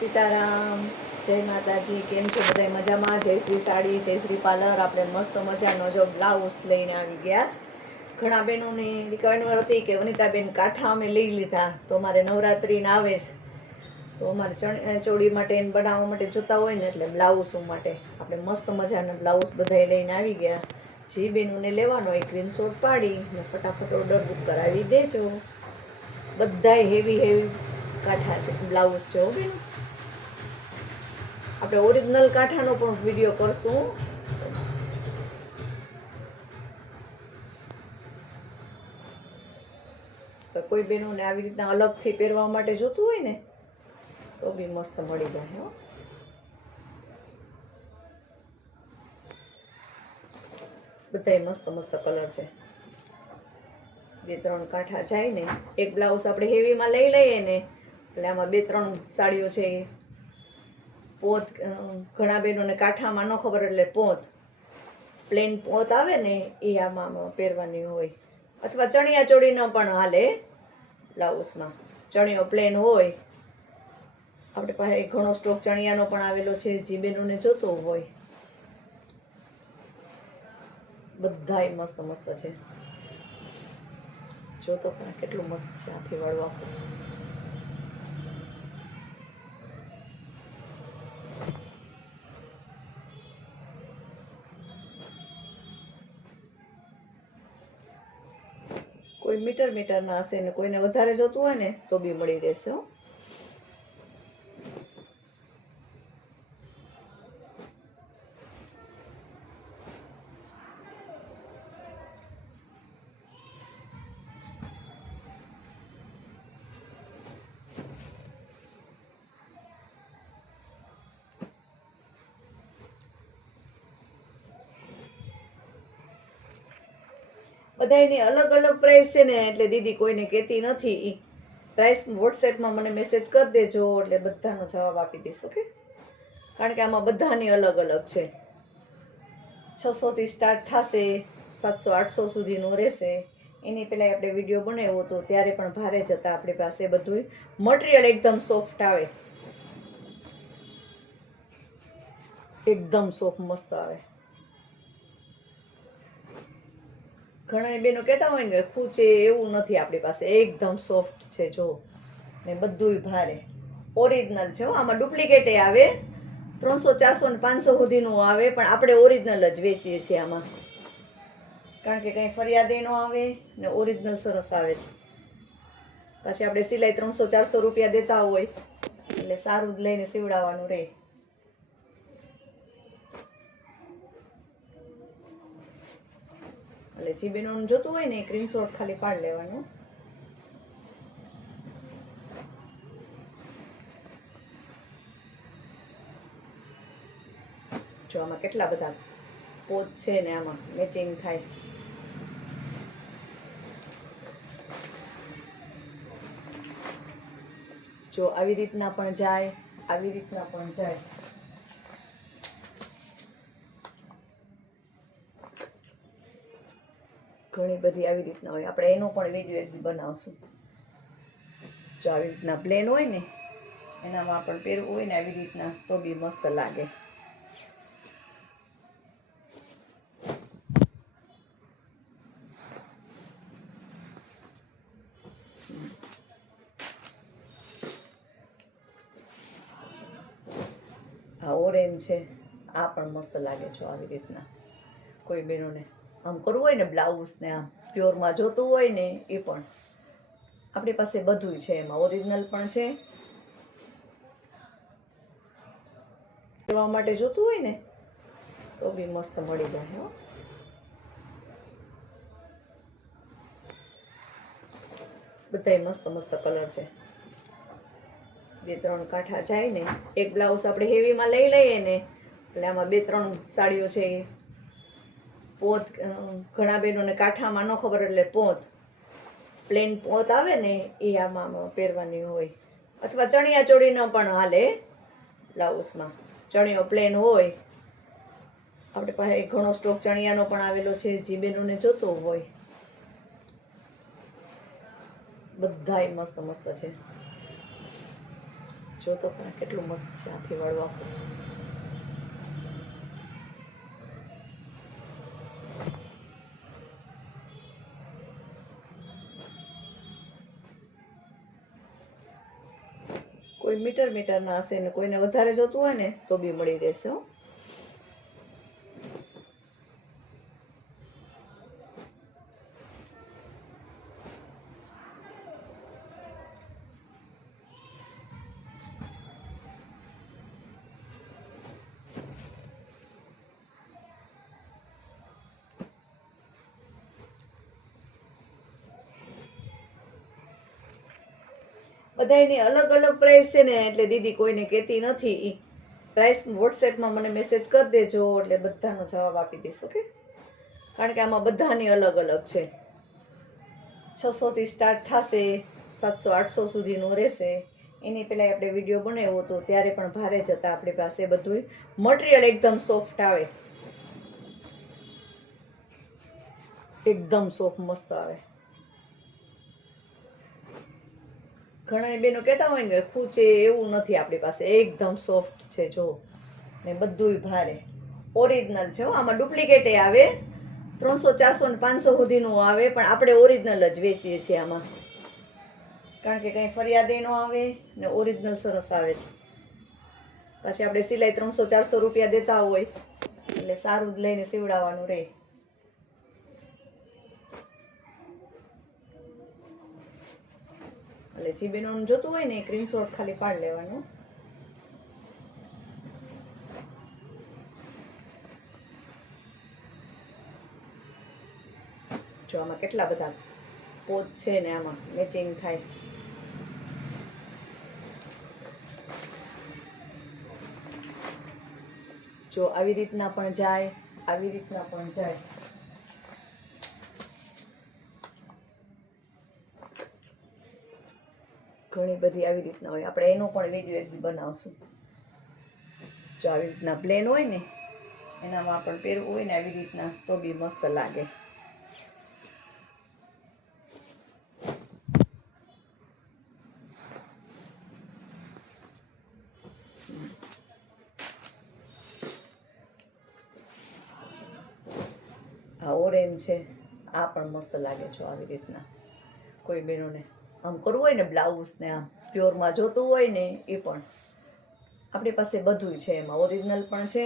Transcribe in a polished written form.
સીતારામ, જય માતાજી. કેમ છો બધા? મજામાં? જય શ્રી સાડી, જય શ્રી પાર્લર. આપણે મસ્ત મજાનો જો બ્લાઉઝ લઈને આવી ગયા છે. ઘણા બહેનોને રિક્વાયરમેન્ટ હતી કે વનિતાબેન કાંઠા અમે લઈ લીધા, તો અમારે નવરાત્રિને આવે છે, તો અમારે ચણિયાચોળી માટે બનાવવા માટે જોતા હોય ને, એટલે બ્લાઉઝ માટે આપણે મસ્ત મજાના બ્લાઉઝ બધાય લઈને આવી ગયા. જે બેનોને લેવાનો હોય સ્ક્રીનશોટ પાડી ને ફટાફટ ઓર્ડર બુક કરાવી દેજો. બધાય હેવી હેવી કાંઠા છે, બ્લાઉઝ છે હો બેન. આપણે ઓરિજિનલ કાંઠાનો પણ વિડીયો કરશું. તો કોઈ બહેનોને આવી રીતના અલગથી પહેરવા માટે જોતું હોય ને, તો બી મસ્ત મળી જાય હો. બધાય મસ્ત મસ્ત કલર છે. 2-3 કાંઠા જાય ને, એક બ્લાઉઝ આપણે હેવીમાં લઈ લઈએ ને, એટલે આમાં 2-3 સાડીઓ છે. પોત ઘણા બહેનોને કાંઠામાં ન ખબર, એટલે પોત પ્લેન પોત આવે ને એ આમાં પહેરવાની હોય, અથવા ચણિયાચોળીનો પણ હાલે. બ્લાઉઝમાં ચણિયો પ્લેન હોય, આપણે પાસે ઘણો સ્ટોક ચણિયાનો પણ આવેલો છે, જે બહેનોને જોતો હોય. બધાય મસ્ત મસ્ત છે. જો તો પણ કેટલું મસ્ત છે હાથી વાળવા. કોઈ મીટરના હશે ને કોઈને વધારે જોતું હોય ને તો બી મળી રહેશે હો. બધાયની અલગ અલગ પ્રાઇસ છે ને, એટલે દીદી કોઈને કહેતી નથી. પ્રાઇસ વોટ્સએપમાં મને મેસેજ કરી દેજો, એટલે બધાનો જવાબ આપી દઈશ. ઓકે? કારણ કે આમાં બધાની અલગ અલગ છે. 600થી સ્ટાર્ટ થશે, 700-800 સુધીનું રહેશે. એની પહેલાં આપણે વિડીયો બનાવ્યો હતો, ત્યારે પણ ભારે જ હતા. આપણી પાસે બધું મટીરિયલ એકદમ સોફ્ટ આવે, એકદમ સોફ્ટ મસ્ત આવે. ઘણા બેનો કહેતા હોય ને ખૂચે, એવું નથી. આપણી પાસે એકદમ સોફ્ટ છે જો, ને બધુંય ભારે ઓરિજિનલ છે હો. આમાં ડુપ્લિકેટ આવે, 300, 400 ને 500 સુધીનું આવે, પણ આપણે ઓરિજિનલ જ વેચીએ છીએ આમાં. કારણ કે કંઈ ફરિયાદ ન આવે ને, ઓરિજિનલ સરસ આવે છે. પછી આપણે સિલાઈ 300-400 રૂપિયા દેતા હોય, એટલે સારું જ લઈને સીવડાવવાનું રહે. એટલે જે બેનોને જોતું હોય ને સ્ક્રીનશોટ ખાલી પાડી લેવાનું. જો આમાં કેટલા બધા પોત છે ને, આમાં મેચિંગ થાય. જો આવી રીતના પણ જાય, આવી રીતના પણ જાય. ઘણી બધી આવી રીતના હોય. આપણે એનો પણ વિડીયો એક બનાવશું. જો આવી રીતના પ્લેન હોય ને, એનામાં પણ પહેરવું હોય ને આવી રીતના, તો બી મસ્ત લાગે. આ ઓરેન્જ છે, આ પણ મસ્ત લાગે. જો આવી રીતના કોઈ બહેનોને આમ કરવું હોય ને બ્લાઉઝ ને, આમ પ્યોરમાં જોતું હોય ને, એ પણ આપણી પાસે બધું છે. એમાં ઓરિજિનલ પણ છે. કરવા માટે જોતું હોય ને, તો બી મસ્ત મળી જાય હો. બધાય મસ્ત મસ્ત કલર છે. 2-3 કાંઠા જાય ને, એક બ્લાઉઝ આપણે હેવીમાં લઈ લઈએ ને, એટલે આમાં 2-3 સાડીઓ છે. પોત ઘણા બહેનોને કાંઠામાં ન ખબર, એટલે પોત પ્લેન પોત આવે ને એ આમાં પહેરવાની હોય, અથવા ચણિયાચોળીનો પણ હાલે. બ્લાઉઝમાં ચણિયો પ્લેન હોય, આપણે પાસે ઘણો સ્ટોક ચણિયાનો પણ આવેલો છે, જે બહેનોને જોતો હોય. બધાય મસ્ત મસ્ત છે. જો તો પણ કેટલું મસ્ત છે આથી વળવા. કોઈ મીટર ના હશે ને કોઈને વધારે જોતું હોય ને તો બી મળી રહેશે હો. બધાની અલગ અલગ પ્રાઇસ છે ને એટલે દીદી કોઈને કહેતી નથી. એ પ્રાઇસ વોટ્સએપમાં મને મેસેજ કરી દેજો એટલે બધાનો જવાબ આપી દઈશ. ઓકે, કારણ કે આમાં બધાની અલગ અલગ છે. 600થી સ્ટાર્ટ થશે, 700-800 સુધીનું રહેશે. એની પહેલાં આપણે વિડીયો બનાવ્યો હતો ત્યારે પણ ભારે જ હતા આપણી પાસે. બધું મટીરિયલ એકદમ સોફ્ટ આવે, એકદમ સોફ્ટ મસ્ત આવે. ઘણા બેનો કહેતા હોય ને ખૂચે, એવું નથી આપણી પાસે. એકદમ સોફ્ટ છે જો, ને બધુંય ભારે ઓરિજિનલ છે. આમાં ડુપ્લિકેટ આવે 300, 400 ને 500 સુધીનું આવે, પણ આપણે ઓરિજિનલ જ વેચીએ છીએ આમાં, કારણ કે કંઈ ફરિયાદ ન આવે ને ઓરિજિનલ સરસ આવે છે. પછી આપણે સિલાઈ 300-400 રૂપિયા દેતા હોય એટલે સારું જ લઈને સીવડાવવાનું રહે. એટલે જે બેનોને જોતું હોય ને સ્ક્રીનશોટ ખાલી પાડી લેવાનું. જો આમાં કેટલા બધા પોત છે ને આમાં મેચિંગ થાય. જો આવી રીતના પણ જાય, આવી રીતના પણ જાય. ઘણી બધી આવી રીતના હોય. આપણે એનો પણ વિડીયો એક બનાવશું. જો આવી રીતના પ્લેન હોય ને એનામાં પણ પહેરવું હોય ને આવી રીતના તો બી મસ્ત લાગે. આ ઓરેન્જ છે, આ પણ મસ્ત લાગે. જો આવી રીતના કોઈ બહેનોને આમ કરવું હોય ને બ્લાઉઝ ને આમ પ્યોરમાં જોતું હોય ને એ પણ આપણી પાસે બધું છે. એમાં ઓરિજિનલ પણ છે